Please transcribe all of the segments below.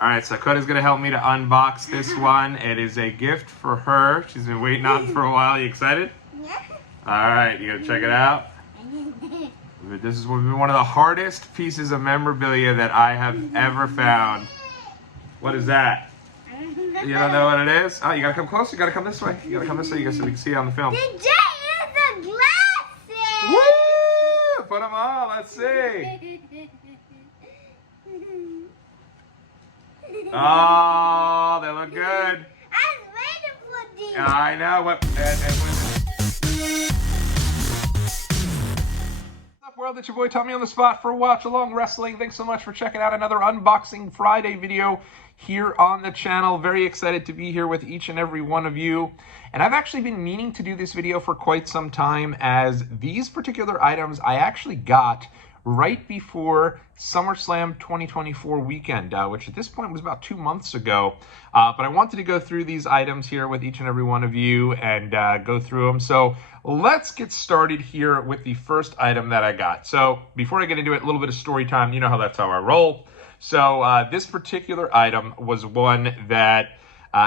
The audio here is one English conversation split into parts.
All right, so Koda's gonna help me to unbox this one. It is a gift for her. She's been waiting on it for a while. You excited? Yeah. All right, you gonna check it out? This is one of the hardest pieces of memorabilia that I have ever found. What is that? You don't know what it is? Oh, you gotta come closer. You gotta come this way. You gotta come this way so we can see it on the film. The Jey Uso glasses! Woo! Put them on. Let's see. Oh, they look good. I was waiting for these. I know. What's up, world? It's your boy Tommy on the spot for Watch Along Wrestling. Thanks so much for checking out another Unboxing Friday video here on the channel. Very excited to be here with each and every one of you. And I've actually been meaning to do this video for quite some time, as these particular items I actually got right before SummerSlam 2024 weekend, which at this point was about 2 months ago. But I wanted to go through these items here with each and every one of you and go through them. So let's get started here with the first item that I got. So before I get into it, a little bit of story time. You know that's how I roll. So this particular item was one that,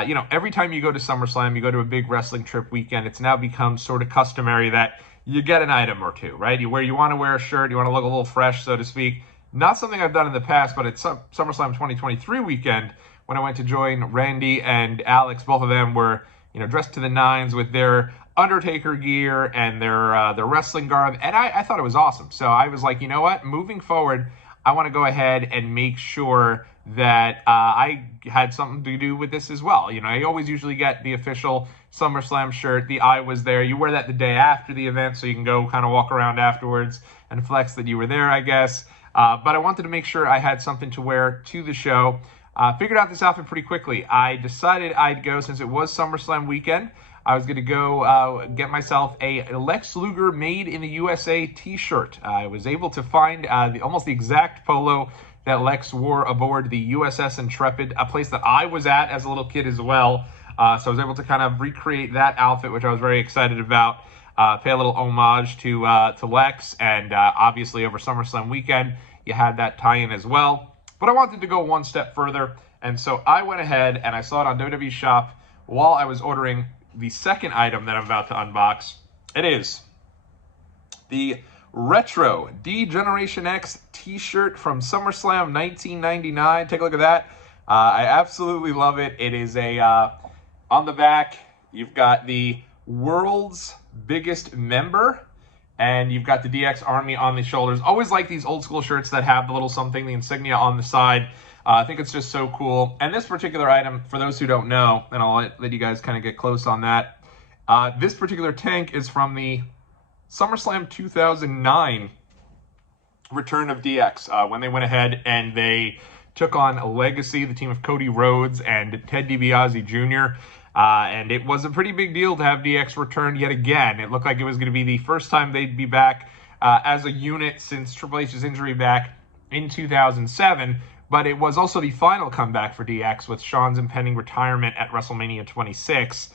you know, every time you go to SummerSlam, you go to a big wrestling trip weekend, it's now become sort of customary that you get an item or two, right? You want to wear a shirt, you want to look a little fresh, so to speak. Not something I've done in the past, but at SummerSlam 2023 weekend, when I went to join Randy and Alex, both of them were, you know, dressed to the nines with their Undertaker gear and their wrestling garb, and I thought it was awesome. So I was like, you know what? Moving forward, I want to go ahead and make sure that I had something to do with this as well. You know, I always usually get the official SummerSlam shirt. The I was there. You wear that the day after the event, so you can go kind of walk around afterwards and flex that you were there, I guess. But I wanted to make sure I had something to wear to the show. Figured out this outfit pretty quickly. I decided I'd go, since it was SummerSlam weekend, I was going to go get myself a Lex Luger Made in the USA t-shirt. I was able to find almost the exact polo that Lex wore aboard the USS Intrepid, a place that I was at as a little kid as well. So I was able to kind of recreate that outfit, which I was very excited about. Pay a little homage to Lex, and obviously over SummerSlam weekend, you had that tie-in as well. But I wanted to go one step further, and so I went ahead and I saw it on WWE Shop while I was ordering the second item that I'm about to unbox. It is the Retro D-Generation X t-shirt from SummerSlam 1999. Take a look at that. I absolutely love it. It is a, on the back, you've got the world's biggest member, and you've got the DX Army on the shoulders. Always like these old school shirts that have the little something, the insignia on the side. I think it's just so cool. And this particular item, for those who don't know, and I'll let you guys kind of get close on that, this particular tank is from the SummerSlam 2009 return of DX, when they went ahead and they took on Legacy, the team of Cody Rhodes and Ted DiBiase Jr., and it was a pretty big deal to have DX return yet again. It looked like it was going to be the first time they'd be back as a unit since Triple H's injury back in 2007, but it was also the final comeback for DX with Shawn's impending retirement at WrestleMania 26.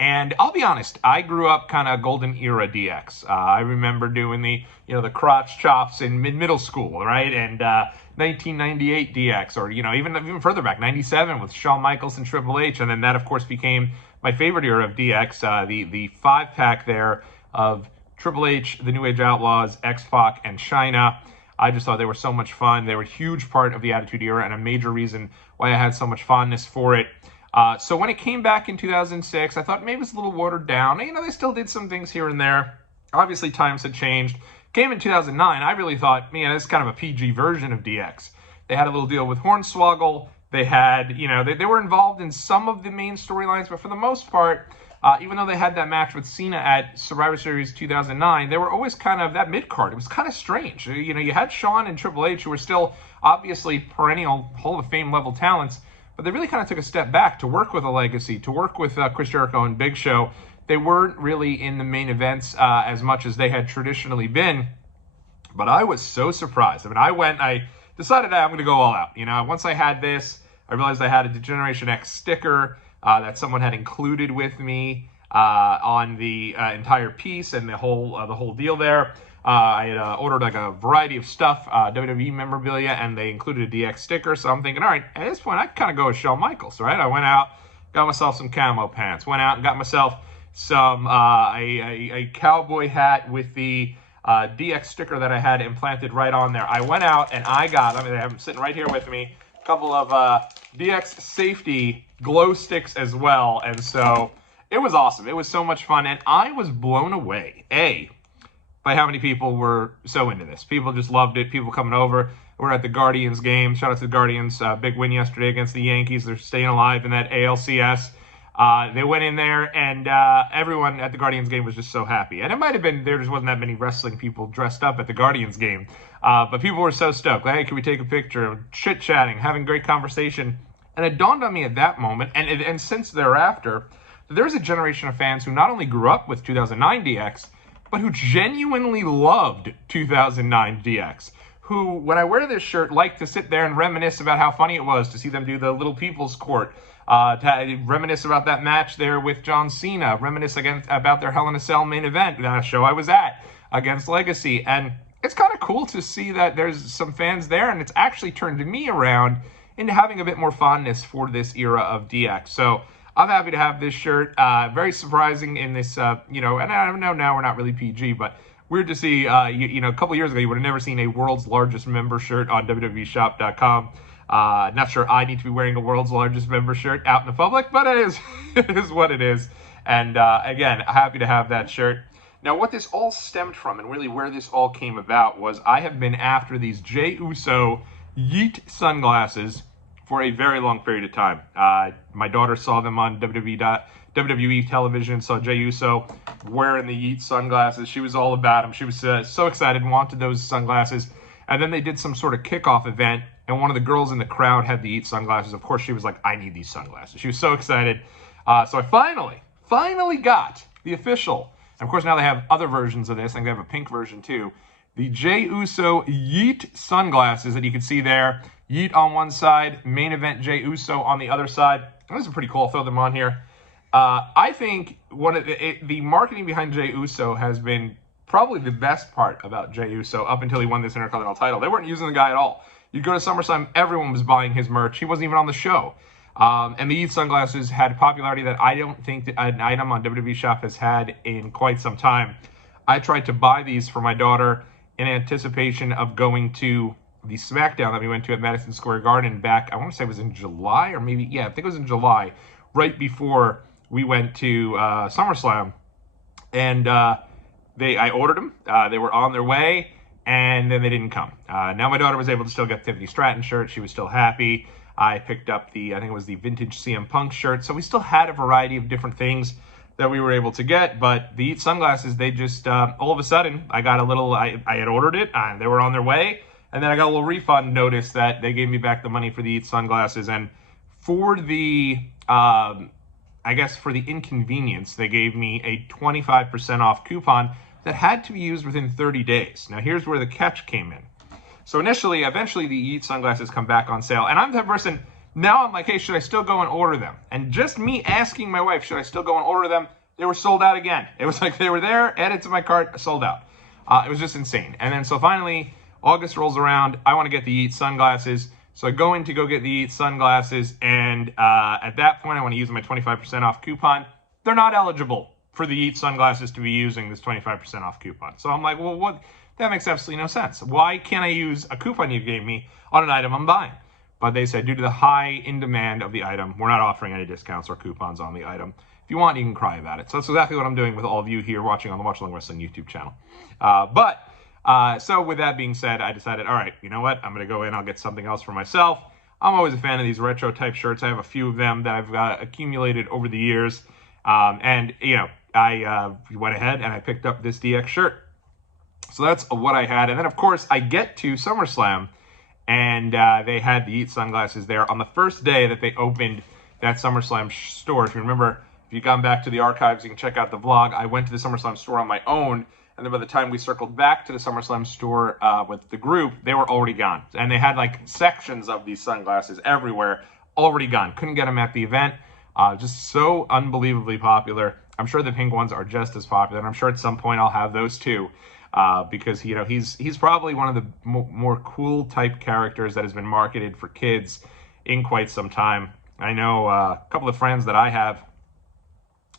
And I'll be honest, I grew up kind of golden era DX. I remember doing the crotch chops in middle school, right? And 1998 DX, or even further back, 97 with Shawn Michaels and Triple H, and then that of course became my favorite era of DX. The 5-pack there of Triple H, the New Age Outlaws, X-Pac, and Chyna. I just thought they were so much fun. They were a huge part of the Attitude Era and a major reason why I had so much fondness for it. So when it came back in 2006, I thought maybe it's a little watered down. They still did some things here and there. Obviously, times had changed. Came in 2009, I really thought, man, this is kind of a PG version of DX. They had a little deal with Hornswoggle. They had, they were involved in some of the main storylines, but for the most part, even though they had that match with Cena at Survivor Series 2009, they were always kind of that mid-card. It was kind of strange. You had Shawn and Triple H, who were still obviously perennial Hall of Fame level talents, but they really kind of took a step back to work with a Legacy, to work with Chris Jericho and Big Show. They weren't really in the main events as much as they had traditionally been, but I was so surprised. I decided I'm going to go all out. Once I had this, I realized I had a D-Generation X sticker that someone had included with me on the entire piece and the whole deal there. I had ordered like a variety of stuff, WWE memorabilia, and they included a DX sticker. So I'm thinking, all right, at this point, I kind of go with Shawn Michaels, right? I went out, got myself some camo pants, went out and got myself some a cowboy hat with the DX sticker that I had implanted right on there. I went out and I got, I mean, I'm sitting right here with me, a couple of DX safety glow sticks as well. And so it was awesome. It was so much fun. And I was blown away, by how many people were so into this. People just loved it. People coming over. We're at the Guardians game. Shout out to the Guardians. Big win yesterday against the Yankees. They're staying alive in that ALCS. They went in there, and everyone at the Guardians game was just so happy. And it might have been there just wasn't that many wrestling people dressed up at the Guardians game. But people were so stoked. Like, hey, can we take a picture? Chit-chatting, having great conversation. And it dawned on me at that moment, and since thereafter, that there's a generation of fans who not only grew up with 2009 DX, but who genuinely loved 2009 DX, who, when I wear this shirt, like to sit there and reminisce about how funny it was to see them do the Little People's Court, to reminisce about that match there with John Cena, reminisce about their Hell in a Cell main event, that show I was at, against Legacy. And it's kind of cool to see that there's some fans there, and it's actually turned me around into having a bit more fondness for this era of DX. So I'm happy to have this shirt. Very surprising in this, and I don't know, now we're not really PG, but weird to see, a couple years ago, you would have never seen a world's largest member shirt on WWEshop.com. Not sure I need to be wearing a world's largest member shirt out in the public, but it is what it is. And again, happy to have that shirt. Now, what this all stemmed from, and really where this all came about, was I have been after these Jey Uso Yeet sunglasses for a very long period of time. My daughter saw them on WWE television, saw Jey Uso wearing the Yeet sunglasses. She was all about them. She was so excited, wanted those sunglasses. And then they did some sort of kickoff event, and one of the girls in the crowd had the Yeet sunglasses. Of course, she was like, I need these sunglasses. She was so excited. So I finally got the official. And of course, now they have other versions of this. I think they have a pink version too. The Jey Uso Yeet sunglasses that you can see there. Yeet on one side, main event Jey Uso on the other side. Those are pretty cool. I'll throw them on here. I think one of the marketing behind Jey Uso has been probably the best part about Jey Uso up until he won this Intercontinental title. They weren't using the guy at all. You go to SummerSlam, everyone was buying his merch. He wasn't even on the show. And the Yeet sunglasses had popularity that I don't think that an item on WWE Shop has had in quite some time. I tried to buy these for my daughter in anticipation of going to the SmackDown that we went to at Madison Square Garden back, I want to say it was in July, or maybe, yeah, I think it was in July, right before we went to SummerSlam. And I ordered them. They were on their way, and then they didn't come. Now my daughter was able to still get the Tiffany Stratton shirt. She was still happy. I picked up I think it was the vintage CM Punk shirt. So we still had a variety of different things that we were able to get. But the Yeet sunglasses, they just, all of a sudden, I got a little, I had ordered it, and they were on their way. And then I got a little refund notice that they gave me back the money for the Yeet sunglasses. And for the, I guess for the inconvenience, they gave me a 25% off coupon that had to be used within 30 days. Now, here's where the catch came in. So eventually the Yeet sunglasses come back on sale. And I'm the person, now I'm like, hey, should I still go and order them? And just me asking my wife, should I still go and order them? They were sold out again. It was like they were there, added to my cart, sold out. It was just insane. And then so finally, August rolls around. I want to get the Yeet sunglasses. So I go in to go get the Yeet sunglasses. And at that point, I want to use my 25% off coupon. They're not eligible for the Yeet sunglasses to be using this 25% off coupon. So I'm like, well, what? That makes absolutely no sense. Why can't I use a coupon you gave me on an item I'm buying? But they said, due to the high in demand of the item, we're not offering any discounts or coupons on the item. If you want, you can cry about it. So that's exactly what I'm doing with all of you here watching on the Watch Along Wrestling YouTube channel. So with that being said, I decided, all right, you know what? I'm going to go in. I'll get something else for myself. I'm always a fan of these retro type shirts. I have a few of them that I've accumulated over the years. I went ahead and I picked up this DX shirt. So that's what I had. And then, of course, I get to SummerSlam, and they had the Yeet sunglasses there on the first day that they opened that SummerSlam store. If you remember, if you've gone back to the archives, you can check out the vlog. I went to the SummerSlam store on my own, and then by the time we circled back to the SummerSlam store with the group, they were already gone. And they had, like, sections of these sunglasses everywhere, already gone. Couldn't get them at the event. Just so unbelievably popular. I'm sure the pink ones are just as popular, and I'm sure at some point I'll have those too. because he's probably one of the more cool type characters that has been marketed for kids in quite some time. I know a couple of friends that I have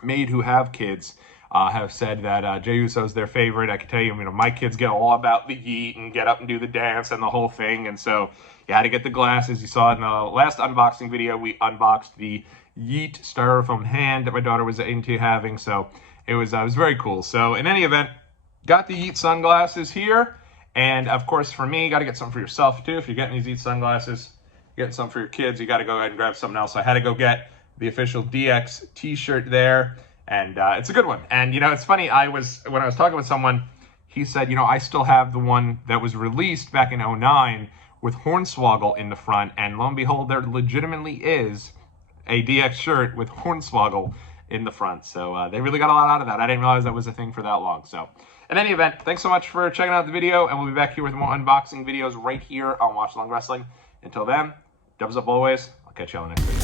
made who have kids have said that Jey Uso is their favorite. I can tell you, my kids get all about the yeet and get up and do the dance and the whole thing. And so you had to get the glasses. You saw it in the last unboxing video. We unboxed the Yeet styrofoam hand that my daughter was into having. So it was very cool. So in any event, got the Yeet sunglasses here. And of course, for me, got to get something for yourself too. If you're getting these Yeet sunglasses, getting some for your kids, you got to go ahead and grab something else. So I had to go get the official DX t-shirt there. And it's a good one. And, it's funny, when I was talking with someone, he said, I still have the one that was released back in 2009 with Hornswoggle in the front. And lo and behold, there legitimately is a DX shirt with Hornswoggle in the front. So they really got a lot out of that. I didn't realize that was a thing for that long. So in any event, thanks so much for checking out the video. And we'll be back here with more unboxing videos right here on Watch Along Wrestling. Until then, dubs up always. I'll catch you all next video.